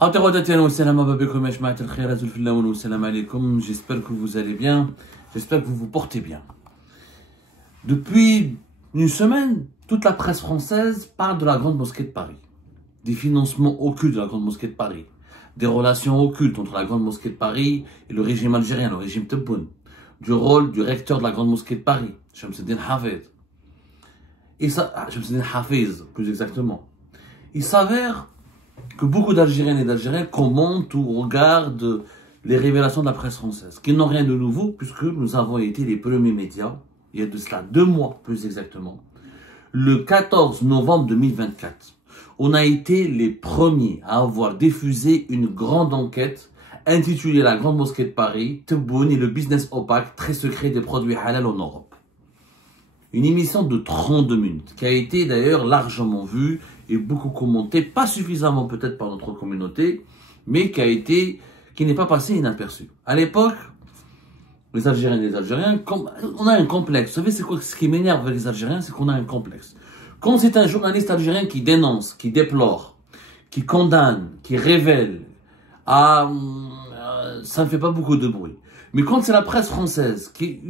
J'espère que vous allez bien, j'espère que vous vous portez bien. Depuis une semaine, toute la presse française parle de la Grande Mosquée de Paris, des financements occultes de la Grande Mosquée de Paris, des relations occultes entre la Grande Mosquée de Paris et le régime algérien, le régime Tebboune, du rôle du recteur de la Grande Mosquée de Paris, Shamseddine Hafez. Et ça, Shamseddine Hafiz, plus exactement. Il s'avère que beaucoup d'Algériennes et d'Algériens commentent ou regardent les révélations de la presse française, qui n'ont rien de nouveau, puisque nous avons été les premiers médias, il y a de cela 2 mois plus exactement, le 14 novembre 2024. On a été les premiers à avoir diffusé une grande enquête intitulée La Grande Mosquée de Paris, Tebboune et le business opaque très secret des produits halal en Europe. Une émission de 32 minutes, qui a été d'ailleurs largement vue et beaucoup commentée, pas suffisamment peut-être par notre communauté, mais qui n'est pas passée inaperçue. À l'époque, les Algériens et les Algériens, on a un complexe. Vous savez, c'est quoi ce qui m'énerve avec les Algériens, c'est qu'on a un complexe. Quand c'est un journaliste algérien qui dénonce, qui déplore, qui condamne, qui révèle, ça ne fait pas beaucoup de bruit. Mais quand c'est la presse française qui,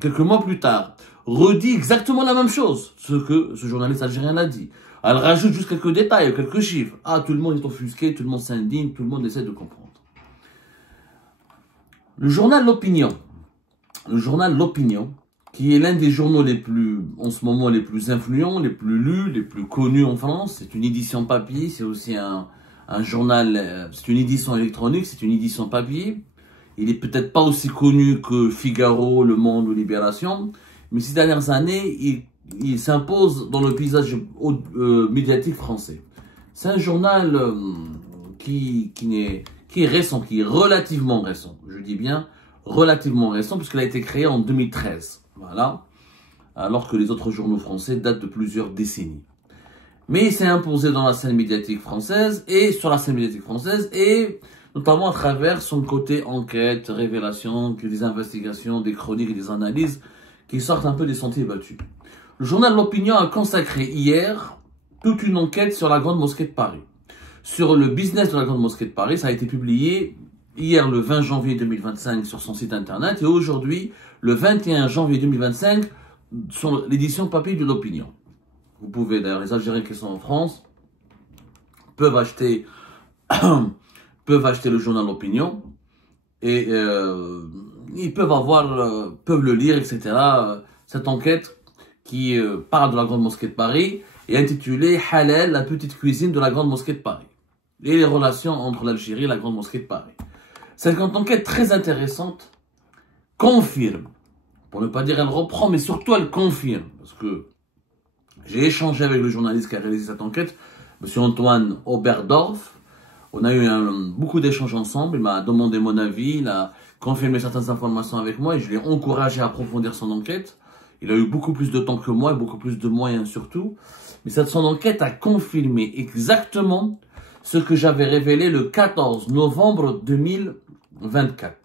quelques mois plus tard, redit exactement la même chose, ce que ce journaliste algérien a dit. Elle rajoute juste quelques détails, quelques chiffres. Ah, tout le monde est offusqué, tout le monde s'indigne, tout le monde essaie de comprendre. Le journal L'Opinion, qui est l'un des journaux en ce moment, les plus influents, les plus lus, les plus connus en France. C'est une édition papier, c'est aussi un journal, c'est une édition électronique, c'est une édition papier. Il est peut-être pas aussi connu que Figaro, Le Monde ou Libération, mais ces dernières années, il s'impose dans le paysage médiatique français. C'est un journal qui est récent, qui est relativement récent. Je dis bien relativement récent, puisqu'il a été créé en 2013. Voilà. Alors que les autres journaux français datent de plusieurs décennies. Mais il s'est imposé dans la scène médiatique française et sur la scène médiatique française et notamment à travers son côté enquête, révélation, des investigations, des chroniques et des analyses qui sortent un peu des sentiers battus. Le journal L'Opinion a consacré hier toute une enquête sur la Grande Mosquée de Paris. Sur le business de la Grande Mosquée de Paris, ça a été publié hier le 20 janvier 2025 sur son site internet et aujourd'hui le 21 janvier 2025 sur l'édition papier de L'Opinion. Vous pouvez d'ailleurs, les Algériens qui sont en France peuvent acheter le journal L'Opinion et ils peuvent le lire, etc. Cette enquête qui parle de la Grande Mosquée de Paris est intitulée Halal, la petite cuisine de la Grande Mosquée de Paris et les relations entre l'Algérie et la Grande Mosquée de Paris. Cette enquête très intéressante confirme, pour ne pas dire elle reprend, mais surtout elle confirme, parce que j'ai échangé avec le journaliste qui a réalisé cette enquête, M. Antoine Oberdorf. On a eu beaucoup d'échanges ensemble, il m'a demandé mon avis, il a confirmé certaines informations avec moi et je l'ai encouragé à approfondir son enquête. Il a eu beaucoup plus de temps que moi et beaucoup plus de moyens surtout. Mais son enquête a confirmé exactement ce que j'avais révélé le 14 novembre 2024.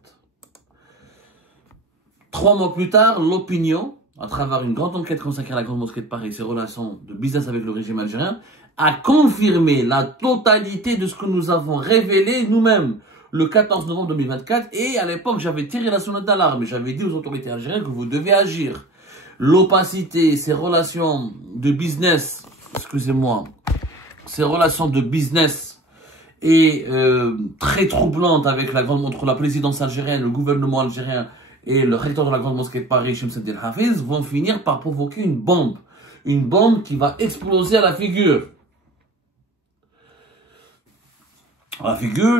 3 mois plus tard, L'Opinion, à travers une grande enquête consacrée à la Grande Mosquée de Paris et ses relations de business avec le régime algérien, a confirmé la totalité de ce que nous avons révélé nous-mêmes le 14 novembre 2024. Et à l'époque, j'avais tiré la sonnette d'alarme et j'avais dit aux autorités algériennes que vous devez agir. L'opacité, ces relations de business, ces relations de business et très troublantes avec entre la présidence algérienne, le gouvernement algérien et le recteur de la Grande Mosquée de Paris, Shamseddine Hafez, vont finir par provoquer une bombe qui va exploser à la figure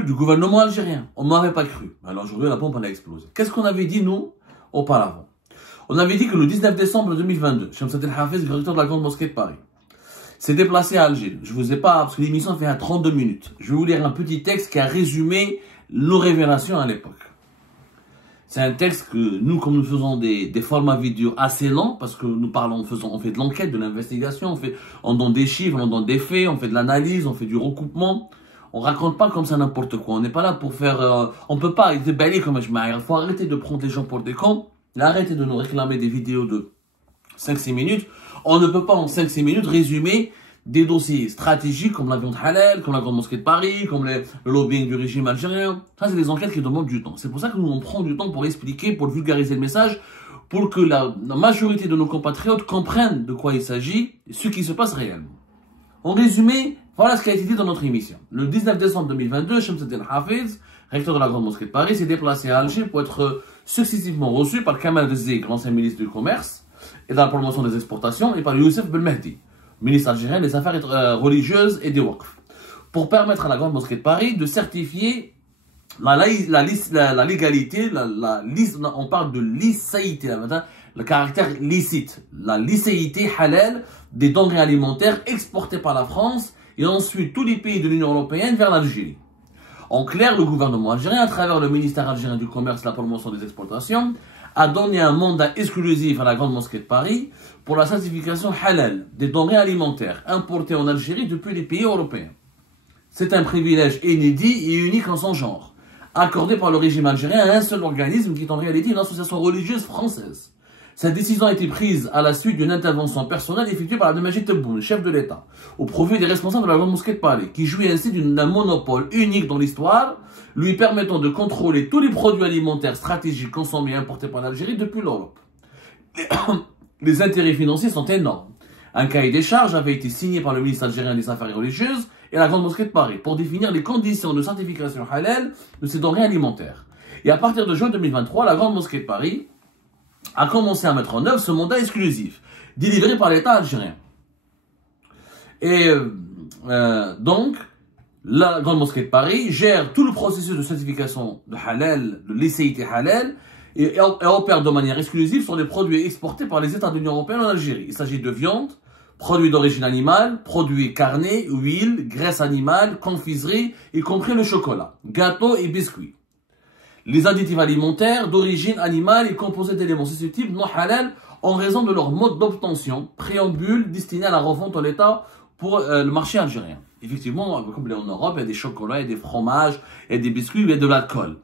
du gouvernement algérien. On n'avait pas cru. Alors aujourd'hui, la bombe elle a explosé. Qu'est-ce qu'on avait dit nous auparavant? On avait dit que le 19 décembre 2022, Shamseddine Hafez, le directeur de la Grande Mosquée de Paris, s'est déplacé à Alger. Je vous ai pas, parce que l'émission fait à 32 minutes. Je vais vous lire un petit texte qui a résumé nos révélations à l'époque. C'est un texte que nous, comme nous faisons des formats vidéo assez lents, parce que nous parlons, on fait de l'enquête, de l'investigation, on donne des chiffres, on donne des faits, on fait de l'analyse, on fait du recoupement. On raconte pas comme ça n'importe quoi. On n'est pas là pour faire, on peut pas être déballé comme je m'arrête. Il faut arrêter de prendre les gens pour des cons. Arrêtez de nous réclamer des vidéos de 5-6 minutes. On ne peut pas en 5-6 minutes résumer des dossiers stratégiques comme l'avion de Halal, comme la Grande Mosquée de Paris, comme le lobbying du régime algérien. Ça, c'est des enquêtes qui demandent du temps. C'est pour ça que nous, on prend du temps pour expliquer, pour vulgariser le message, pour que la majorité de nos compatriotes comprennent de quoi il s'agit et ce qui se passe réellement. En résumé, voilà ce qui a été dit dans notre émission. Le 19 décembre 2022, Shamsuddin Hafiz, recteur de la Grande Mosquée de Paris, s'est déplacé à Alger pour être successivement reçu par Kamal Rizek, l'ancien ministre du Commerce et de la promotion des exportations, et par Youssef Belmehdi, ministre algérien des Affaires religieuses et des Waqf, pour permettre à la Grande Mosquée de Paris de certifier la légalité, on parle de licéité, le caractère licite, la licéité halal des denrées alimentaires exportées par la France et ensuite tous les pays de l'Union européenne vers l'Algérie. En clair, le gouvernement algérien, à travers le ministère algérien du Commerce et de la promotion des exportations, a donné un mandat exclusif à la Grande Mosquée de Paris pour la certification halal des denrées alimentaires importées en Algérie depuis les pays européens. C'est un privilège inédit et unique en son genre, accordé par le régime algérien à un seul organisme qui est en réalité une association religieuse française. Cette décision a été prise à la suite d'une intervention personnelle effectuée par Abdelmajid Tebboune, chef de l'État, au profit des responsables de la Grande Mosquée de Paris, qui jouit ainsi d'un monopole unique dans l'histoire, lui permettant de contrôler tous les produits alimentaires stratégiques consommés et importés par l'Algérie depuis l'Europe. Les intérêts financiers sont énormes. Un cahier des charges avait été signé par le ministre algérien des Affaires religieuses et la Grande Mosquée de Paris pour définir les conditions de certification halal de ces denrées alimentaires. Et à partir de juin 2023, la Grande Mosquée de Paris a commencé à mettre en œuvre ce mandat exclusif, délivré par l'État algérien. Et donc, la Grande Mosquée de Paris gère tout le processus de certification de halal, de licéité halal, et opère de manière exclusive sur les produits exportés par les États de l'Union européenne en Algérie. Il s'agit de viande, produits d'origine animale, produits carnés, huile, graisse animale, confiserie, y compris le chocolat, gâteaux et biscuits. Les additifs alimentaires d'origine animale et composés d'éléments susceptibles non halal en raison de leur mode d'obtention, préambule destiné à la revente en l'état pour le marché algérien. Effectivement, comme en Europe, il y a des chocolats, il y a des fromages, il y a des biscuits, il y a de l'alcool.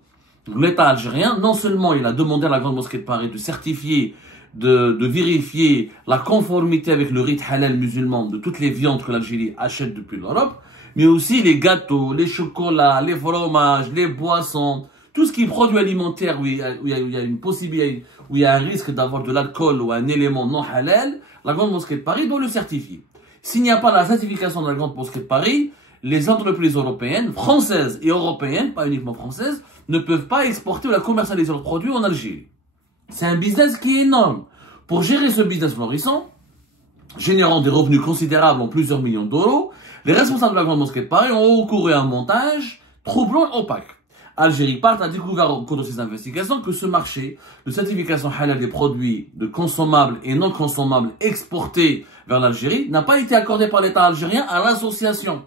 L'État algérien, non seulement il a demandé à la Grande Mosquée de Paris de certifier, de vérifier la conformité avec le rite halal musulman de toutes les viandes que l'Algérie achète depuis l'Europe, mais aussi les gâteaux, les chocolats, les fromages, les boissons, tout ce qui est produit alimentaire où il y a une possibilité, où il y a un risque d'avoir de l'alcool ou un élément non halal, la Grande Mosquée de Paris doit le certifier. S'il n'y a pas la certification de la Grande Mosquée de Paris, les entreprises européennes, françaises et européennes, pas uniquement françaises, ne peuvent pas exporter ou la commercialiser leurs produits en Algérie. C'est un business qui est énorme. Pour gérer ce business florissant, générant des revenus considérables en plusieurs millions d'euros, les responsables de la Grande Mosquée de Paris ont recouru à un montage troublant et opaque. Algérie Part a découvert au cours de ses investigations que ce marché de certification halal des produits de consommables et non consommables exportés vers l'Algérie n'a pas été accordé par l'État algérien à l'association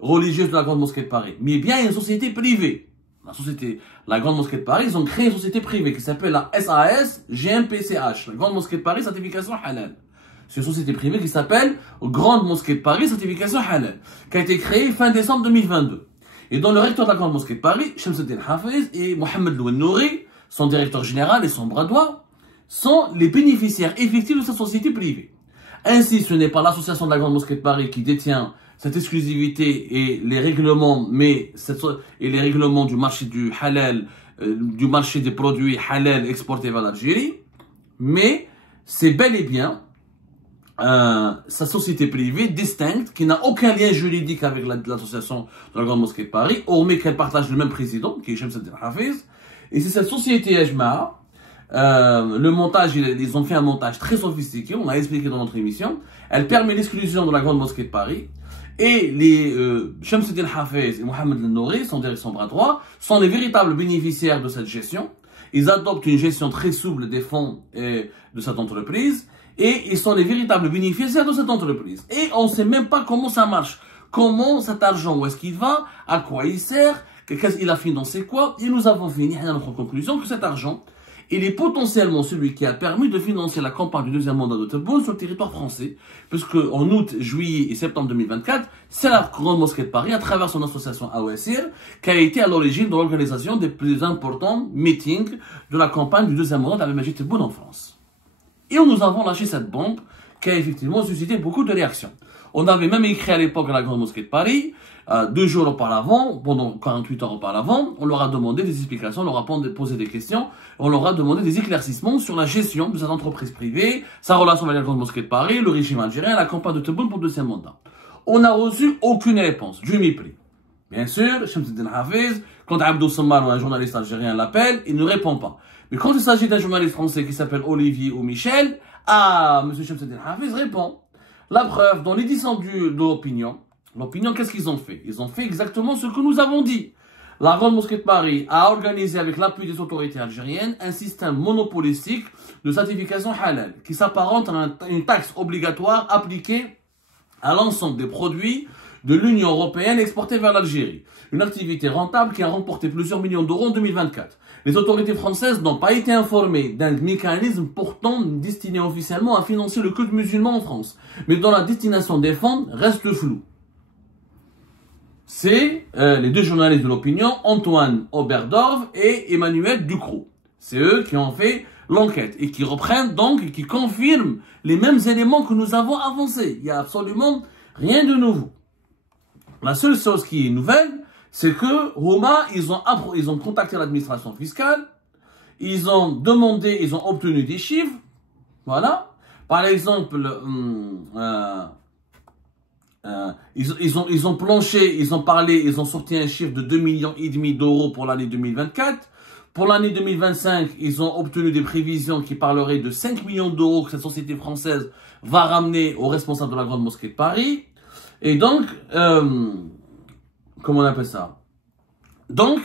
religieuse de la Grande Mosquée de Paris, mais bien à une société privée. La Grande Mosquée de Paris, ils ont créé une société privée qui s'appelle la SAS GMPCH, la Grande Mosquée de Paris Certification Halal. C'est une société privée qui s'appelle Grande Mosquée de Paris Certification Halal, qui a été créée fin décembre 2022. Et dont le recteur de la Grande Mosquée de Paris, Shamsuddin Hafiz, et Mohamed Louennouri, son directeur général et son bras droit, sont les bénéficiaires effectifs de cette société privée. Ainsi, ce n'est pas l'association de la Grande Mosquée de Paris qui détient cette exclusivité et les règlements, les règlements du marché du halal, du marché des produits halal exportés vers l'Algérie, mais c'est bel et bien sa société privée distincte qui n'a aucun lien juridique avec l'association de la Grande Mosquée de Paris, hormis qu'elle partage le même président, qui est Shamsuddin Hafiz. Et c'est cette société Ejma, le montage, ils ont fait un montage très sophistiqué, on a expliqué dans notre émission. Elle permet l'exclusion de la Grande Mosquée de Paris. Et les Shamsuddin Hafiz et Mohamed Louennouri, son bras droit, sont les véritables bénéficiaires de cette gestion. Ils adoptent une gestion très souple des fonds de cette entreprise. Et ils sont les véritables bénéficiaires de cette entreprise. Et on ne sait même pas comment ça marche. Comment cet argent, où est-ce qu'il va, à quoi il sert, qu'est-ce qu'il a financé quoi. Et nous avons fini à notre conclusion que cet argent, il est potentiellement celui qui a permis de financer la campagne du deuxième mandat de Tebboune sur le territoire français. Puisque en août, juillet et septembre 2024, c'est la Grande Mosquée de Paris, à travers son association AOSIR, qui a été à l'origine de l'organisation des plus importants meetings de la campagne du deuxième mandat d'Abdelmajid Tebboune en France. Et nous avons lâché cette bombe qui a effectivement suscité beaucoup de réactions. On avait même écrit à l'époque à la Grande Mosquée de Paris, 2 jours auparavant, pendant 48 heures auparavant, on leur a demandé des explications, on leur a posé des questions, on leur a demandé des éclaircissements sur la gestion de cette entreprise privée, sa relation avec la Grande Mosquée de Paris, le régime algérien, la campagne de Tebboune pour le deuxième mandat. On n'a reçu aucune réponse, du mépris. Bien sûr, Shamsuddin Hafiz, quand Abdou Sammar ou un journaliste algérien l'appelle, il ne répond pas. Mais quand il s'agit d'un journaliste français qui s'appelle Olivier ou Michel, M. Shamsuddin Hafiz répond. La preuve, dans l'édition de l'opinion, qu'est-ce qu'ils ont fait? Ils ont fait exactement ce que nous avons dit. La Grande Mosquée de Paris a organisé avec l'appui des autorités algériennes un système monopolistique de certification halal qui s'apparente à une taxe obligatoire appliquée à l'ensemble des produits de l'Union européenne exportés vers l'Algérie. Une activité rentable qui a remporté plusieurs millions d'euros en 2024. Les autorités françaises n'ont pas été informées d'un mécanisme pourtant destiné officiellement à financer le culte musulman en France, mais dont la destination des fonds reste floue. C'est les 2 journalistes de l'opinion, Antoine Oberdorf et Emmanuel Ducrot. C'est eux qui ont fait l'enquête et qui reprennent donc et qui confirment les mêmes éléments que nous avons avancés. Il n'y a absolument rien de nouveau. La seule chose qui est nouvelle, c'est que Homa, ils ont contacté l'administration fiscale, ils ont demandé, ils ont obtenu des chiffres, voilà. Par exemple, ils ont planché, ils ont parlé, ils ont sorti un chiffre de 2,5 millions d'euros pour l'année 2024. Pour l'année 2025, ils ont obtenu des prévisions qui parleraient de 5 millions d'euros que cette société française va ramener aux responsables de la Grande Mosquée de Paris. Et donc, comment on appelle ça? Donc,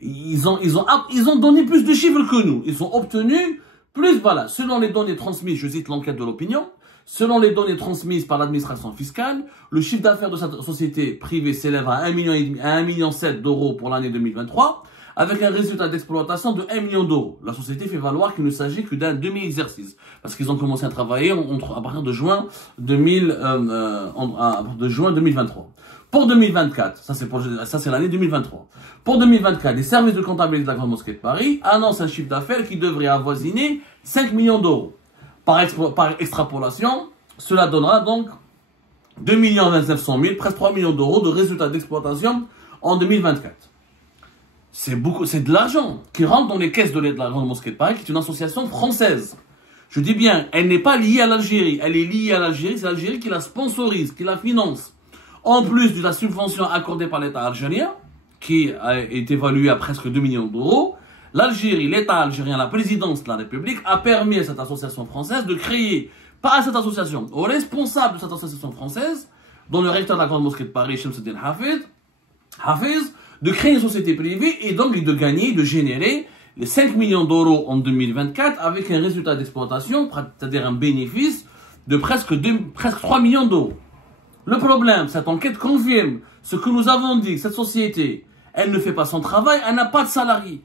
ils ont donné plus de chiffres que nous. Ils ont obtenu plus, voilà, selon les données transmises, je cite l'enquête de l'opinion, selon les données transmises par l'administration fiscale, le chiffre d'affaires de cette société privée s'élève à 1,7 million d'euros pour l'année 2023, avec un résultat d'exploitation de 1 million d'euros. La société fait valoir qu'il ne s'agit que d'un demi-exercice, parce qu'ils ont commencé à travailler à partir de juin 2023. Pour 2024, ça c'est l'année 2023. Pour 2024, les services de comptabilité de la Grande Mosquée de Paris annoncent un chiffre d'affaires qui devrait avoisiner 5 millions d'euros. Par extrapolation, cela donnera donc 2 900 000, presque 3 millions d'euros de résultats d'exploitation en 2024. C'est de l'argent qui rentre dans les caisses de la Grande Mosquée de Paris, qui est une association française. Je dis bien, elle n'est pas liée à l'Algérie. Elle est liée à l'Algérie, c'est l'Algérie qui la sponsorise, qui la finance. En plus de la subvention accordée par l'État algérien, qui est évaluée à presque 2 millions d'euros, l'Algérie, l'État algérien, la présidence de la République a permis à cette association française de créer, pas à cette association, aux responsables de cette association française, dont le recteur de la Grande Mosquée de Paris, Shamsuddin Hafiz, de créer une société privée et donc de gagner, de générer les 5 millions d'euros en 2024 avec un résultat d'exploitation, c'est-à-dire un bénéfice de presque 3 millions d'euros. Le problème, cette enquête confirme ce que nous avons dit, cette société, elle ne fait pas son travail, elle n'a pas de salariés.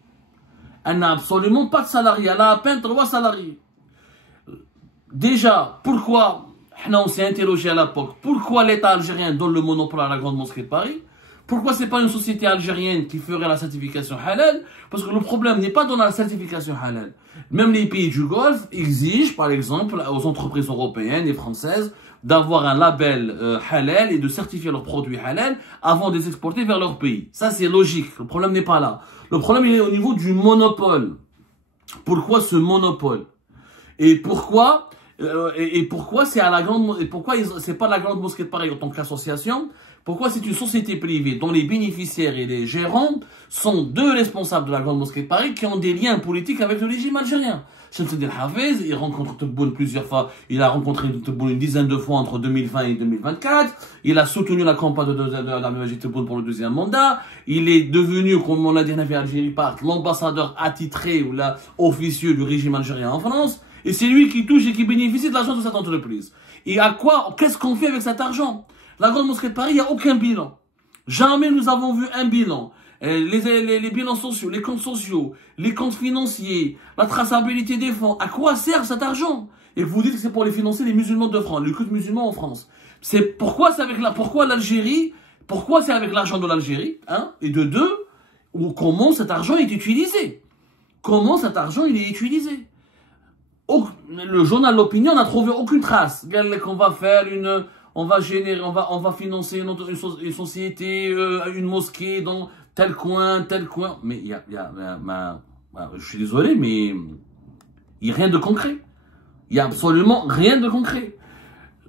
Elle n'a absolument pas de salariés, elle a à peine 3 salariés. Déjà, pourquoi, on s'est interrogé à l'époque, pourquoi l'État algérien donne le monopole à la Grande Mosquée de Paris? Pourquoi ce n'est pas une société algérienne qui ferait la certification halal? Parce que le problème n'est pas dans la certification halal. Même les pays du Golfe exigent, par exemple, aux entreprises européennes et françaises d'avoir un label halal et de certifier leurs produits halal avant de les exporter vers leur pays. Ça, c'est logique. Le problème n'est pas là. Le problème, il est au niveau du monopole. Pourquoi ce monopole? Et pourquoi c'est à la grande, et pourquoi c'est pas la Grande Mosquée de Paris en tant qu'association? Pourquoi c'est une société privée dont les bénéficiaires et les gérants sont 2 responsables de la Grande Mosquée de Paris qui ont des liens politiques avec le régime algérien? Shamsuddin Hafiz, il rencontre Tebboune plusieurs fois, il a rencontré Tebboune une dizaine de fois entre 2020 et 2024, il a soutenu la campagne de Abdelmajid Tebboune pour le 2e mandat, il est devenu, comme on l'a dit, Algérie Part, l'ambassadeur attitré ou officieux du régime algérien en France, et c'est lui qui touche et qui bénéficie de l'argent de cette entreprise. Et qu'est-ce qu'on fait avec cet argent? La Grande Mosquée de Paris, il n'y a aucun bilan. Jamais nous avons vu un bilan. Les bilans sociaux, les comptes sociaux, les comptes financiers, la traçabilité des fonds. À quoi sert cet argent? Et vous dites que c'est pour les financer les musulmans de France, le culte musulman en France. Pourquoi c'est avec l'Algérie? Pourquoi c'est avec l'argent de l'Algérie? Et de 2, comment cet argent est utilisé? Comment cet argent il est utilisé? Le journal L'Opinion n'a trouvé aucune trace. Qu'on va faire on va financer une société, une mosquée dans tel coin, tel coin. Mais je suis désolé, mais il n'y a rien de concret. Il n'y a absolument rien de concret.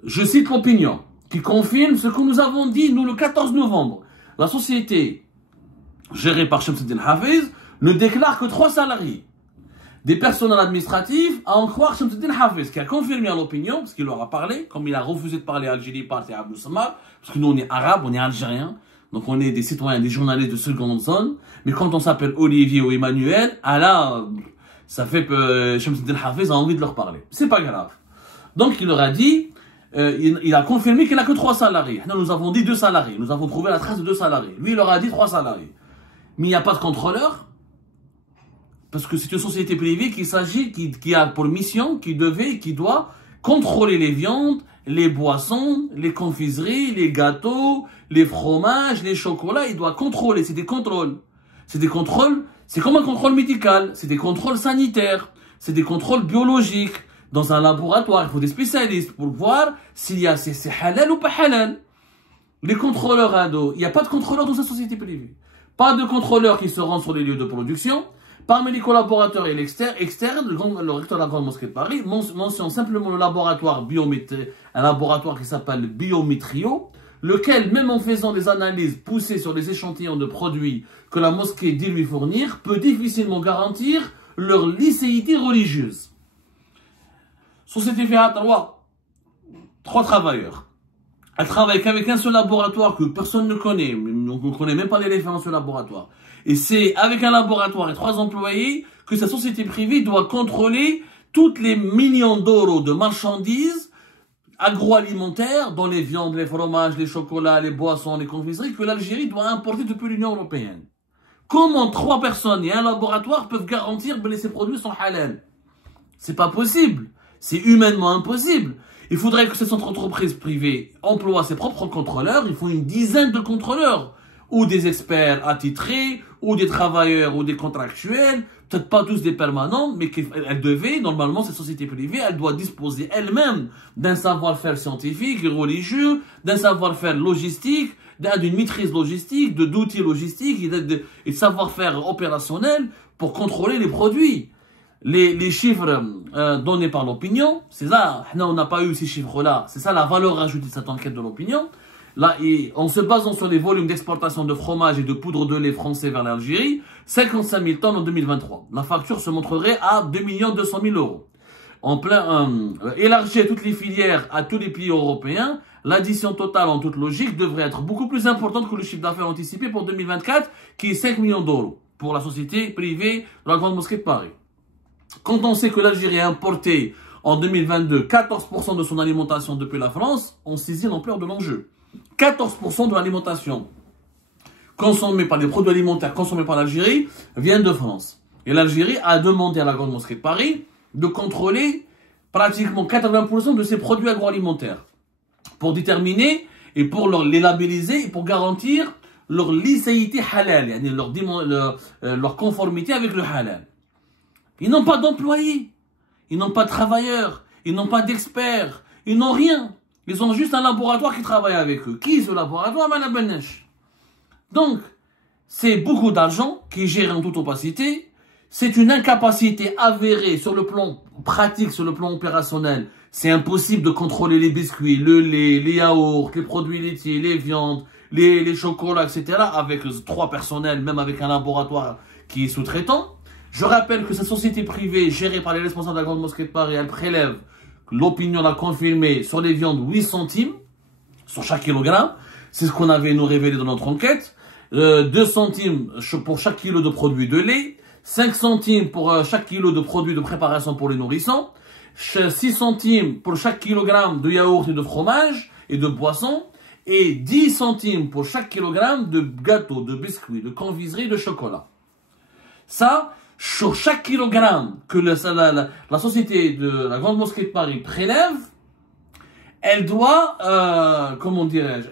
Je cite l'opinion qui confirme ce que nous avons dit, nous, le 14 novembre. La société gérée par Shamsuddin Hafiz ne déclare que 3 salariés. Des personnels administratifs, à en croire Shamsuddin Hafiz, qui a confirmé à l'opinion, parce qu'il leur a parlé, comme il a refusé de parler à Algérie par Abdou Samad, parce que nous on est arabes, on est algériens, donc on est des citoyens, des journalistes de seconde zone, mais quand on s'appelle Olivier ou Emmanuel, ah là, ça fait que Shamsuddin Hafiz a envie de leur parler. C'est pas grave. Donc il leur a dit, il a confirmé qu'il n'a que 3 salariés. Nous avons dit 2 salariés, nous avons trouvé la trace de 2 salariés. Lui il leur a dit 3 salariés. Mais il n'y a pas de contrôleur, parce que c'est une société privée qui a pour mission, qui doit contrôler les viandes, les boissons, les confiseries, les gâteaux, les fromages, les chocolats. Il doit contrôler, c'est des contrôles. C'est des contrôles, c'est comme un contrôle médical, c'est des contrôles sanitaires, c'est des contrôles biologiques. Dans un laboratoire, il faut des spécialistes pour voir s'il y a c'est halal ou pas halal. Les contrôleurs il n'y a pas de contrôleur dans cette société privée. Pas de contrôleur qui se rend sur les lieux de production. Parmi les collaborateurs et l'externe, le recteur de la Grande Mosquée de Paris mentionne simplement le laboratoire un laboratoire qui s'appelle Biometrio, lequel, même en faisant des analyses poussées sur les échantillons de produits que la mosquée dit lui fournir, peut difficilement garantir leur licéité religieuse. Société fait à 3 travailleurs. Elle travaille qu'avec un seul laboratoire que personne ne connaît. On ne connaît même pas les références de ce laboratoire. Et c'est avec un laboratoire et 3 employés que cette société privée doit contrôler toutes les millions d'euros de marchandises agroalimentaires, dont les viandes, les fromages, les chocolats, les boissons, les confiseries, que l'Algérie doit importer depuis l'Union européenne. Comment 3 personnes et un laboratoire peuvent garantir que ces produits sont halal? C'est pas possible. C'est humainement impossible. Il faudrait que cette entreprise privée emploie ses propres contrôleurs. Il faut une dizaine de contrôleurs, ou des experts attitrés, ou des travailleurs, ou des contractuels, peut-être pas tous des permanents, mais elle devait, normalement, cette société privée, elle doit disposer elle-même d'un savoir-faire scientifique et religieux, d'un savoir-faire logistique, d'une maîtrise logistique, d'outils logistiques et de savoir-faire opérationnel pour contrôler les produits. Les chiffres donnés par l'opinion, c'est ça, on n'a pas eu ces chiffres-là, c'est ça la valeur ajoutée de cette enquête de l'opinion. Là, en se basant sur les volumes d'exportation de fromage et de poudre de lait français vers l'Algérie, 55 000 tonnes en 2023. La facture se montrerait à 2 200 000 euros. Élargir toutes les filières à tous les pays européens, l'addition totale en toute logique devrait être beaucoup plus importante que le chiffre d'affaires anticipé pour 2024, qui est 5 millions d'euros pour la société privée de la Grande Mosquée de Paris. Quand on sait que l'Algérie a importé en 2022 14% de son alimentation depuis la France, on saisit l'ampleur de l'enjeu. 14% de l'alimentation consommée par les produits alimentaires consommés par l'Algérie vient de France. Et l'Algérie a demandé à la Grande Mosquée de Paris de contrôler pratiquement 80% de ces produits agroalimentaires pour déterminer et pour les labelliser et pour garantir leur licéité halal, leur conformité avec le halal. Ils n'ont pas d'employés, ils n'ont pas de travailleurs, ils n'ont pas d'experts, ils n'ont rien. Ils ont juste un laboratoire qui travaille avec eux. Qui est ce laboratoire? La Beneche. Donc, c'est beaucoup d'argent qui est géré en toute opacité. C'est une incapacité avérée sur le plan pratique, sur le plan opérationnel. C'est impossible de contrôler les biscuits, le lait, les yaourts, les produits laitiers, les viandes, les chocolats, etc. avec 3 personnels, même avec un laboratoire qui est sous-traitant. Je rappelle que cette société privée gérée par les responsables de la Grande Mosquée de Paris, elle prélève, l'opinion l'a confirmé, sur les viandes 8 centimes sur chaque kilogramme. C'est ce qu'on avait nous révélé dans notre enquête. 2 centimes pour chaque kilo de produits de lait. 5 centimes pour chaque kilo de produits de préparation pour les nourrissons. 6 centimes pour chaque kilogramme de yaourt et de fromage et de boissons. Et 10 centimes pour chaque kilogramme de gâteaux, de biscuits, de confiseries, de chocolat. Ça, sur chaque kilogramme que la société de la Grande Mosquée de Paris prélève, elle doit, comment dirais-je,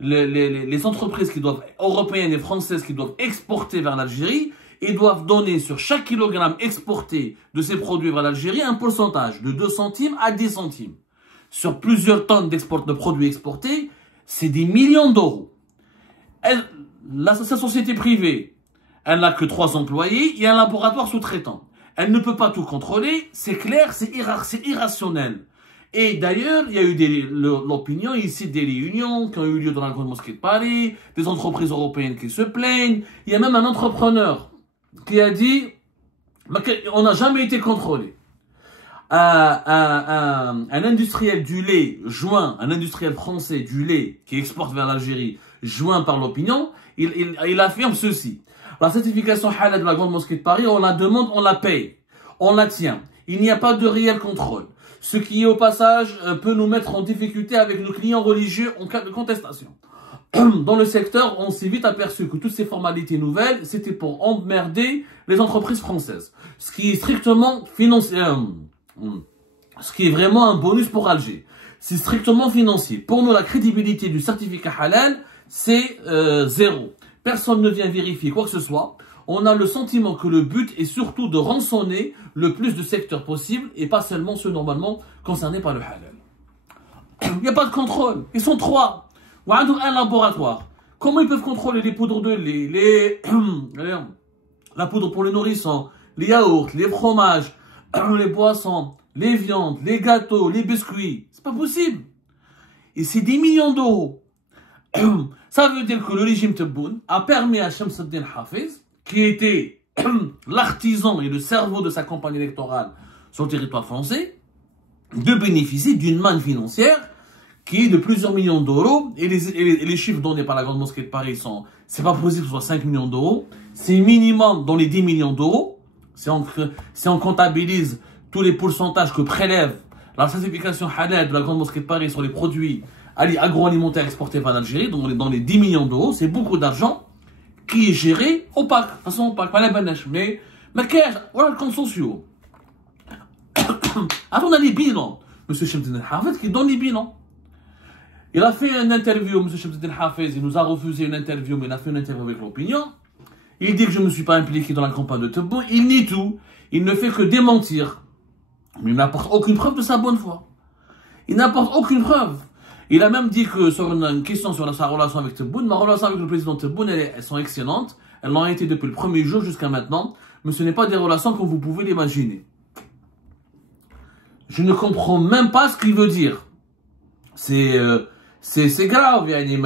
les entreprises européennes et françaises qui doivent exporter vers l'Algérie, et doivent donner sur chaque kilogramme exporté de ces produits vers l'Algérie un pourcentage de 2 centimes à 10 centimes. sur plusieurs tonnes de produits exportés, c'est des millions d'euros. Sa société privée, elle n'a que 3 employés et un laboratoire sous-traitant. Elle ne peut pas tout contrôler, c'est clair, c'est irrationnel. Et d'ailleurs, il y a eu l'opinion ici des réunions qui ont eu lieu dans la Grande Mosquée de Paris, des entreprises européennes qui se plaignent. Il y a même un entrepreneur qui a dit on n'a jamais été contrôlé. Un industriel du lait un industriel français du lait qui exporte vers l'Algérie, joint par l'opinion, il affirme ceci. La certification halal de la Grande Mosquée de Paris, on la demande, on la paye, on la tient. Il n'y a pas de réel contrôle. Ce qui, au passage, peut nous mettre en difficulté avec nos clients religieux en cas de contestation. Dans le secteur, on s'est vite aperçu que toutes ces formalités nouvelles, c'était pour emmerder les entreprises françaises. Ce qui est strictement financier, ce qui est vraiment un bonus pour Alger. C'est strictement financier. Pour nous, la crédibilité du certificat halal, c'est zéro. Personne ne vient vérifier quoi que ce soit. On a le sentiment que le but est surtout de rançonner le plus de secteurs possible et pas seulement ceux normalement concernés par le halal. Il n'y a pas de contrôle. Ils sont 3. Ou un laboratoire. Comment ils peuvent contrôler les poudres de lait, la poudre pour les nourrissons, les yaourts, les fromages, les boissons, les viandes, les gâteaux, les biscuits? C'est pas possible. Et c'est des millions d'euros. Ça veut dire que le régime Tebboune a permis à Shams al-Din Hafiz, qui était l'artisan et le cerveau de sa campagne électorale sur le territoire français, de bénéficier d'une manne financière qui est de plusieurs millions d'euros. Et les chiffres donnés par la Grande Mosquée de Paris sont, c'est pas possible que ce soit 5 millions d'euros, c'est minimum dans les 10 millions d'euros. Si on comptabilise tous les pourcentages que prélève la certification halal de la Grande Mosquée de Paris sur les produits agroalimentaires exportés vers l'Algérie, dans les 10 millions d'euros, c'est beaucoup d'argent qui est géré opaque, de façon opaque, pas la banache, mais voilà le compte sociaux. Avant, on a les bilans. M. Shamsuddin Hafez qui donne les bilans. Il a fait une interview, M. Shamsuddin Hafez, il nous a refusé une interview, mais il a fait une interview avec l'opinion. Il dit que je ne me suis pas impliqué dans la campagne de Tebboune. Il nie tout. Il ne fait que démentir. Mais il n'apporte aucune preuve de sa bonne foi. Il n'apporte aucune preuve. Il a même dit que sur une question sur sa relation avec Tebboune, ma relation avec le président Tebboune, elles sont excellentes. Elles l'ont été depuis le premier jour jusqu'à maintenant. Mais ce n'est pas des relations comme vous pouvez l'imaginer. Je ne comprends même pas ce qu'il veut dire. C'est grave, yani,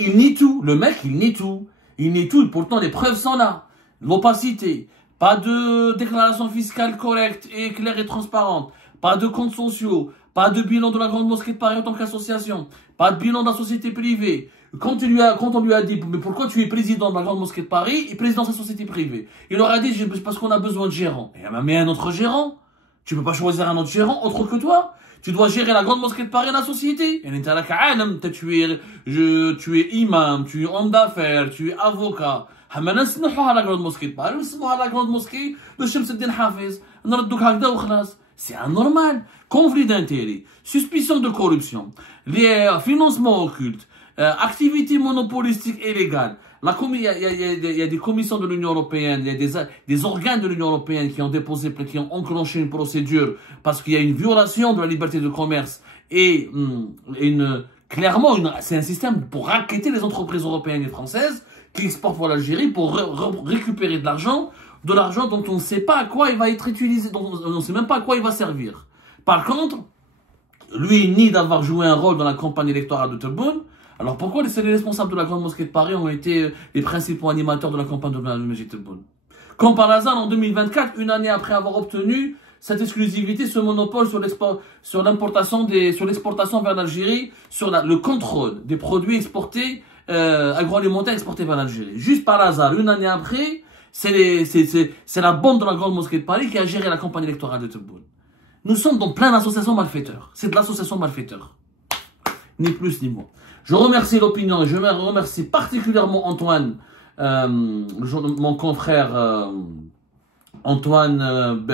il nie tout. Le mec, il nie tout. Il nie tout. Pourtant, les preuves sont là. L'opacité. Pas de déclaration fiscale correcte et claire et transparente. Pas de comptes sociaux. Pas de bilan de la Grande Mosquée de Paris en tant qu'association. Pas de bilan de la société privée. Quand on lui a dit, mais pourquoi tu es président de la Grande Mosquée de Paris et président de sa société privée? Il leur a dit, parce qu'on a besoin de gérants. Et mais un autre gérant. Tu peux pas choisir un autre gérant autre que toi. Tu dois gérer la Grande Mosquée de Paris et la société. Tu es imam, tu es homme d'affaires, tu es avocat. La Grande Mosquée de Paris, la Grande Mosquée de Shamsuddin Hafez. C'est anormal. Conflit d'intérêts, suspicion de corruption, les financements occultes, activités monopolistiques et illégales. Il y a des commissions de l'Union européenne, il y a des organes de l'Union européenne qui ont enclenché une procédure parce qu'il y a une violation de la liberté de commerce et clairement, c'est un système pour racketter les entreprises européennes et françaises qui exportent pour l'Algérie pour récupérer de l'argent dont on ne sait pas à quoi il va être utilisé, dont on ne sait même pas à quoi il va servir. Par contre, lui, il nie d'avoir joué un rôle dans la campagne électorale de Tebboune. Alors pourquoi les responsables de la Grande Mosquée de Paris ont été les principaux animateurs de la campagne de Majid Tebboune? Comme par hasard, en 2024, une année après avoir obtenu cette exclusivité, ce monopole sur l'exportation vers l'Algérie, sur le contrôle des produits exportés, agroalimentaires exportés vers l'Algérie. Juste par hasard, une année après, c'est la bande de la Grande Mosquée de Paris qui a géré la campagne électorale de Tebboune. Nous sommes dans plein d'associations malfaiteurs. C'est de l'association malfaiteur. Ni plus ni moins. Je remercie l'opinion et je remercie particulièrement Antoine, mon confrère Antoine,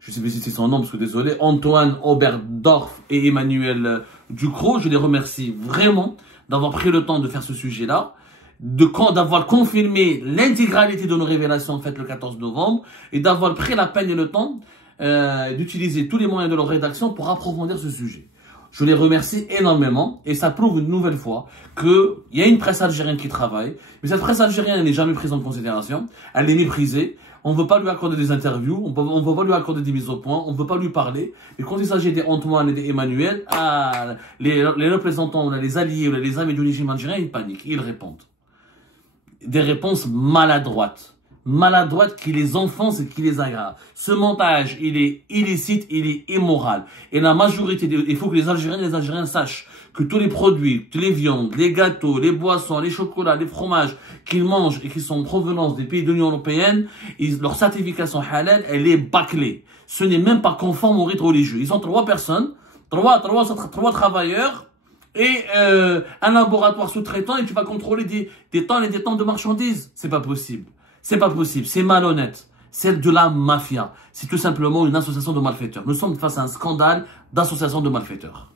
je sais pas si c'est son nom parce que désolé, Antoine Oberdorf et Emmanuel Ducrot. Je les remercie vraiment d'avoir pris le temps de faire ce sujet-là, d'avoir confirmé l'intégralité de nos révélations faites le 14 novembre et d'avoir pris la peine et le temps d'utiliser tous les moyens de leur rédaction pour approfondir ce sujet. Je les remercie énormément et ça prouve une nouvelle fois qu'il y a une presse algérienne qui travaille, mais cette presse algérienne n'est jamais prise en considération, elle est méprisée, on ne veut pas lui accorder des interviews, on ne veut pas lui accorder des mises au point, on ne veut pas lui parler, mais quand il s'agit des Antoine et des Emmanuel, les représentants, les alliés, les amis du régime algérien, ils paniquent, ils répondent. Des réponses maladroites qui les enfonce et qui les aggrave. Ce montage, il est illicite, il est immoral. Et la majorité, il faut que les Algériens sachent que tous les produits, toutes les viandes, les gâteaux, les boissons, les chocolats, les fromages qu'ils mangent et qui sont en provenance des pays de l'Union européenne, leur certification halal, elle est bâclée. Ce n'est même pas conforme au rite religieux. Ils ont 3 personnes, 3 travailleurs, et un laboratoire sous-traitant et tu vas contrôler des tonnes et des tonnes de marchandises. C'est pas possible. C'est pas possible. C'est malhonnête. C'est de la mafia. C'est tout simplement une association de malfaiteurs. Nous sommes face à un scandale d'association de malfaiteurs.